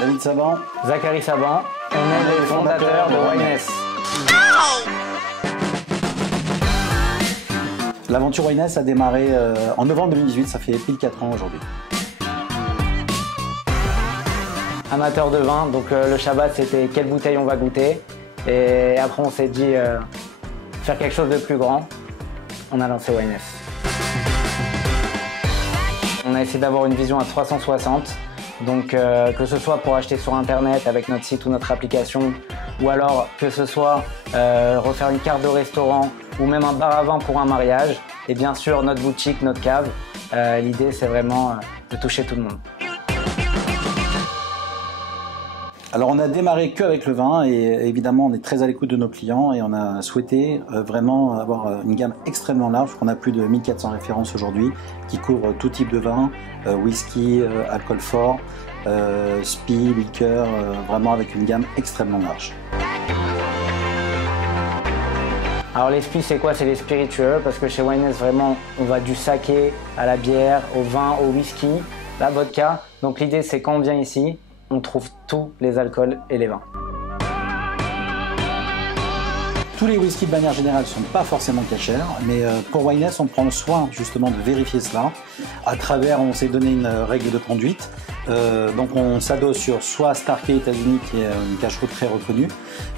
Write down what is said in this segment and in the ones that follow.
David Saban. Zachary Saban. On est les fondateurs de Wyness. L'aventure Wyness a démarré en novembre 2018, ça fait pile 4 ans aujourd'hui. Amateur de vin, donc le Shabbat c'était quelle bouteille on va goûter. Et après on s'est dit faire quelque chose de plus grand. On a lancé Wyness. On a essayé d'avoir une vision à 360. Donc que ce soit pour acheter sur internet avec notre site ou notre application, ou alors que ce soit refaire une carte de restaurant ou même un bar à vin pour un mariage, et bien sûr notre boutique, notre cave. L'idée c'est vraiment de toucher tout le monde. Alors on a démarré qu'avec le vin et évidemment on est très à l'écoute de nos clients et on a souhaité vraiment avoir une gamme extrêmement large. On a plus de 1400 références aujourd'hui qui couvrent tout type de vin, whisky, alcool fort, spi, liqueur, vraiment avec une gamme extrêmement large. Alors les spi c'est quoi? C'est les spiritueux parce que chez Wyness vraiment on va du saké à la bière, au vin, au whisky, la vodka. Donc l'idée c'est quand on vient ici, on trouve tous les alcools et les vins. Tous les whiskies de manière générale ne sont pas forcément cachers, mais pour Wyness, on prend le soin justement de vérifier cela. À travers, on s'est donné une règle de conduite. Donc on s'adosse sur soit Starkey États-Unis, qui est une cache-route très reconnue,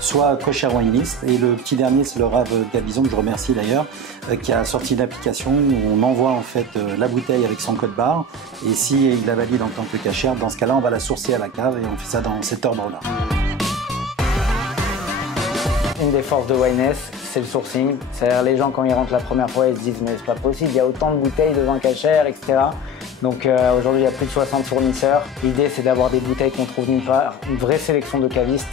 soit Kosher Wine List. Et le petit dernier, c'est le Rav Gabizon, que je remercie d'ailleurs, qui a sorti une application où on envoie en fait la bouteille avec son code barre. Et si il la valide en tant que cachère, dans ce cas-là, on va la sourcer à la cave et on fait ça dans cet ordre-là. Une des forces de Wyness, c'est le sourcing. C'est-à-dire les gens quand ils rentrent la première fois, ils se disent mais c'est pas possible, il y a autant de bouteilles de vin cachère, etc. Donc aujourd'hui il y a plus de 60 fournisseurs. L'idée c'est d'avoir des bouteilles qu'on trouve nulle part, une vraie sélection de cavistes,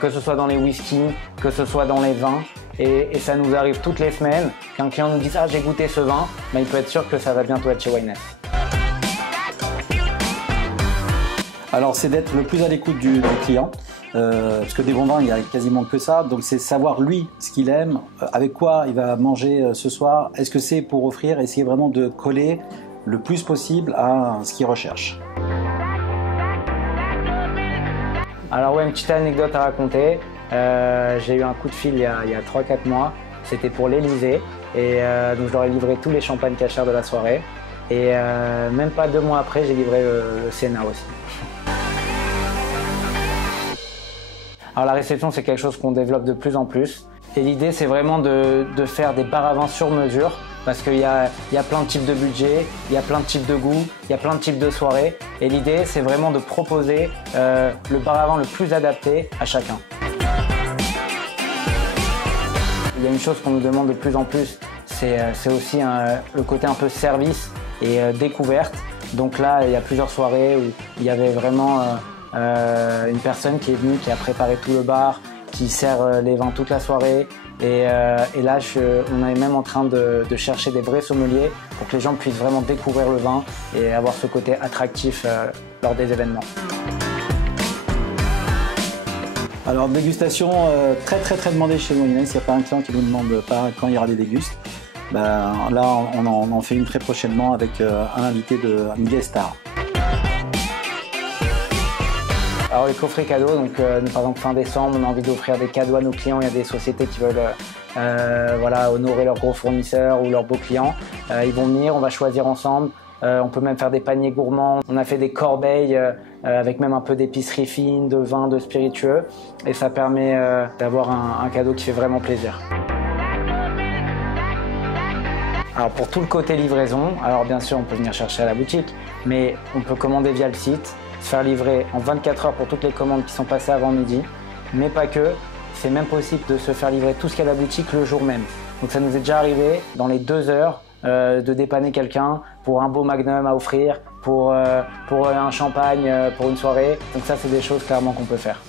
que ce soit dans les whiskies, que ce soit dans les vins. Et ça nous arrive toutes les semaines qu'un client nous dise ah j'ai goûté ce vin, ben, il peut être sûr que ça va bientôt être chez Wyness. Alors c'est d'être le plus à l'écoute du client. Parce que des bons vins, il n'y a quasiment que ça. Donc c'est savoir lui ce qu'il aime, avec quoi il va manger ce soir. Est-ce que c'est pour offrir, essayer vraiment de coller le plus possible à ce qu'il recherche. Alors ouais, une petite anecdote à raconter. J'ai eu un coup de fil il y a 3-4 mois. C'était pour l'Elysée. Et donc je leur ai livré tous les champagnes cachères de la soirée. Et même pas 2 mois après, j'ai livré le Sénat aussi. Alors la réception, c'est quelque chose qu'on développe de plus en plus. Et l'idée, c'est vraiment de faire des bars à vin sur mesure parce qu'il y a plein de types de budgets, il y a plein de types de goûts, il y a plein de types de soirées. Et l'idée, c'est vraiment de proposer le bar à vin le plus adapté à chacun. Il y a une chose qu'on nous demande de plus en plus, c'est aussi le côté un peu service et découverte. Donc là, il y a plusieurs soirées où il y avait vraiment une personne qui est venue, qui a préparé tout le bar, qui sert les vins toute la soirée. Et là, on est même en train de chercher des vrais sommeliers pour que les gens puissent vraiment découvrir le vin et avoir ce côté attractif lors des événements. Alors dégustation très demandée chez Wyness. Il n'y a pas un client qui ne nous demande pas quand il y aura des dégustes. Ben, là, on en fait une très prochainement avec un invité une guest star. Alors les coffrets cadeaux, donc nous, par exemple fin décembre, on a envie d'offrir des cadeaux à nos clients. Il y a des sociétés qui veulent voilà, honorer leurs gros fournisseurs ou leurs beaux clients. Ils vont venir, on va choisir ensemble. On peut même faire des paniers gourmands. On a fait des corbeilles avec même un peu d'épicerie fine, de vin, de spiritueux. Et ça permet d'avoir un cadeau qui fait vraiment plaisir. Alors pour tout le côté livraison, alors bien sûr on peut venir chercher à la boutique, mais on peut commander via le site, se faire livrer en 24 heures pour toutes les commandes qui sont passées avant midi, mais pas que. C'est même possible de se faire livrer tout ce qu'il y a à la boutique le jour même. Donc ça nous est déjà arrivé dans les 2 heures de dépanner quelqu'un pour un beau magnum à offrir, pour un champagne pour une soirée. Donc ça c'est des choses clairement qu'on peut faire.